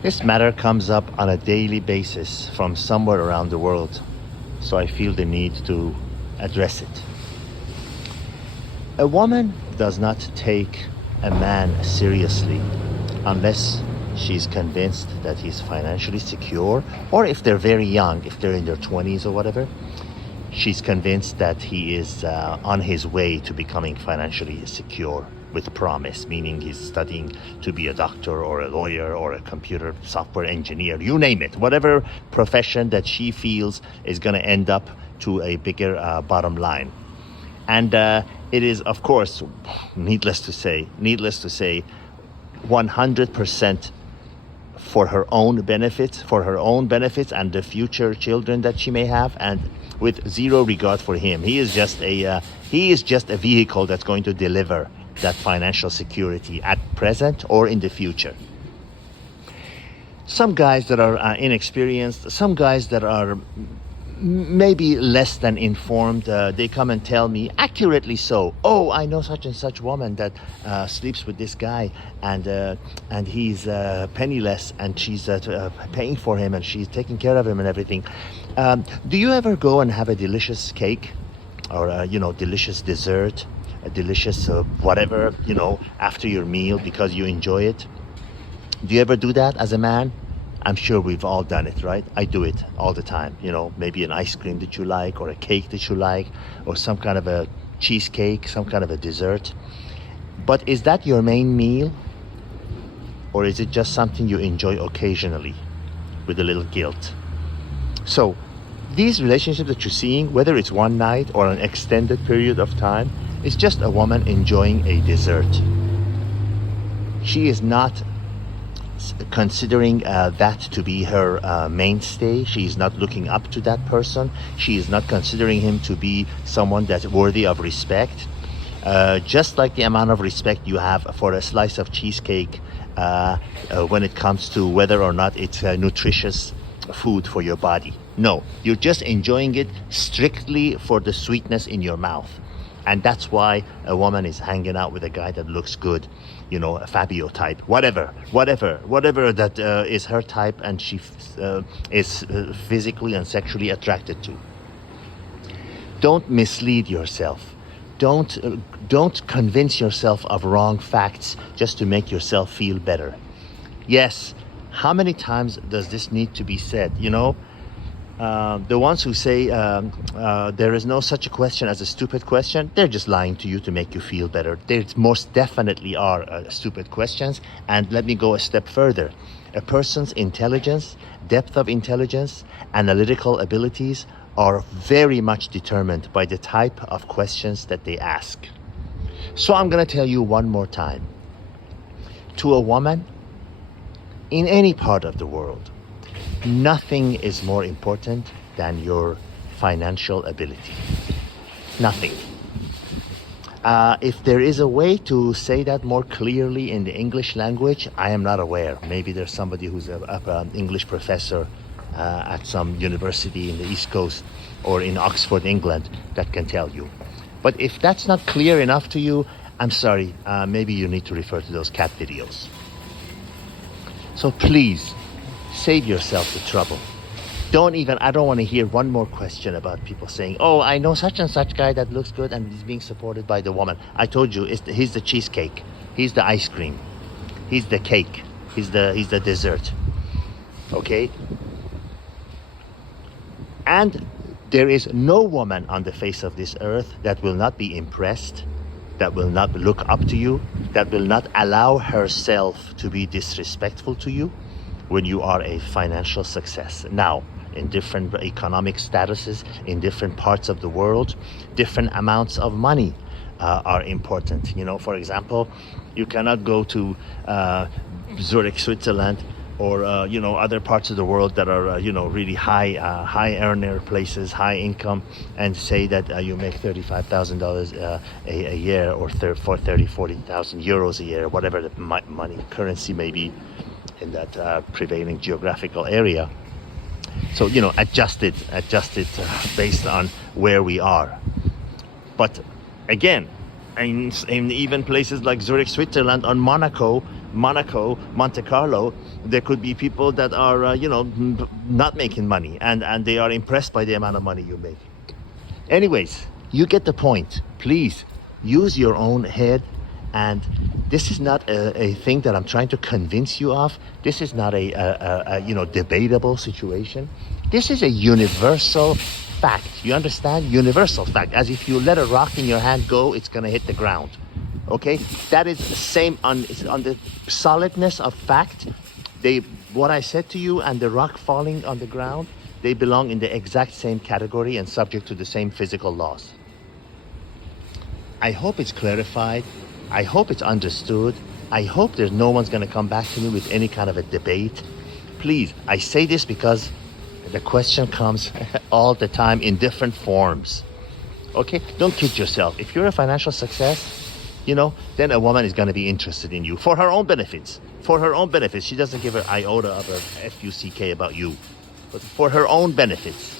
This matter comes up on a daily basis from somewhere around the world, so I feel the need to address it. A woman does not take a man seriously unless she's convinced that he's financially secure, or if they're very young, if they're in their 20s or whatever, she's convinced that he is on his way to becoming financially secure with promise, meaning he's studying to be a doctor or a lawyer or a computer software engineer, you name it, whatever profession that she feels is going to end up to a bigger bottom line. And it is, of course, needless to say, 100% for her own benefits, and the future children that she may have, and with zero regard for him. He is just a vehicle that's going to deliver that financial security at present or in the future. Some guys that are inexperienced, some guys that are maybe less than informed, they come and tell me, accurately so, oh, I know such and such woman that sleeps with this guy, and he's penniless, and she's paying for him, and she's taking care of him and everything. Do you ever go and have a delicious cake or delicious dessert, a delicious whatever, after your meal because you enjoy it? Do you ever do that as a man? I'm sure we've all done it, right? I do it all the time. Maybe an ice cream that you like, or a cake that you like, or some kind of a cheesecake, some kind of a dessert. But is that your main meal? Or is it just something you enjoy occasionally with a little guilt? So these relationships that you're seeing, whether it's one night or an extended period of time, is just a woman enjoying a dessert. She is not considering that to be her mainstay. She is not looking up to that person. She is not considering him to be someone that's worthy of respect. Just like the amount of respect you have for a slice of cheesecake when it comes to whether or not it's nutritious food for your body. No, you're just enjoying it strictly for the sweetness in your mouth. And that's why a woman is hanging out with a guy that looks good, a Fabio type, whatever that is her type, and she is physically and sexually attracted to. Don't mislead yourself. Don't convince yourself of wrong facts just to make yourself feel better. Yes, how many times does this need to be said? The ones who say there is no such a question as a stupid question, they're just lying to you to make you feel better. There most definitely are stupid questions. And let me go a step further. A person's intelligence, depth of intelligence, analytical abilities are very much determined by the type of questions that they ask. So I'm going to tell you one more time. To a woman in any part of the world, nothing is more important than your financial ability. Nothing. If there is a way to say that more clearly in the English language, I am not aware. Maybe there's somebody who's an English professor at some university in the East Coast or in Oxford, England, that can tell you. But if that's not clear enough to you, I'm sorry, maybe you need to refer to those cat videos. So please, save yourself the trouble. I don't want to hear one more question about people saying, oh, I know such and such guy that looks good and he's being supported by the woman. I told you, he's the cheesecake. He's the ice cream. He's the cake. He's the dessert. Okay? And there is no woman on the face of this earth that will not be impressed, that will not look up to you, that will not allow herself to be disrespectful to you when you are a financial success. Now, in different economic statuses, in different parts of the world, different amounts of money are important. For example, you cannot go to Zurich, Switzerland, or other parts of the world that are really high earner places, high income, and say that you make $35,000 a year, or 40,000 euros a year, whatever the money currency may be in that prevailing geographical area. So adjust it based on where we are. But again, in even places like Zurich, Switzerland, or Monaco, Monaco, Monte Carlo, there could be people that are, not making money, and they are impressed by the amount of money you make. Anyways, you get the point. Please use your own head. And this is not a thing that I'm trying to convince you of. This is not a debatable situation. This is a universal fact. You understand? Universal fact. As if you let a rock in your hand go, it's gonna hit the ground. Okay? That is the same on the solidness of fact. What I said to you and the rock falling on the ground, they belong in the exact same category and subject to the same physical laws. I hope it's clarified. I hope it's understood. I hope there's no one's going to come back to me with any kind of a debate. Please, I say this because the question comes all the time in different forms. Okay? Don't kid yourself. If you're a financial success, then a woman is going to be interested in you for her own benefits. For her own benefits. She doesn't give an iota of a fuck about you. But for her own benefits.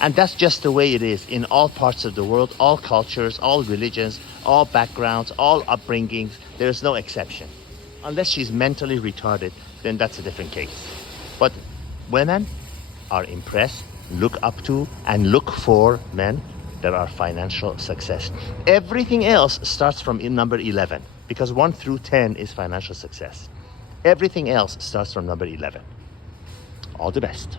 And that's just the way it is in all parts of the world, all cultures, all religions, all backgrounds, all upbringings. There's no exception. Unless she's mentally retarded, then that's a different case. But women are impressed, look up to, and look for men that are financial success. Everything else starts from number 11, because 1 through 10 is financial success. Everything else starts from number 11. All the best.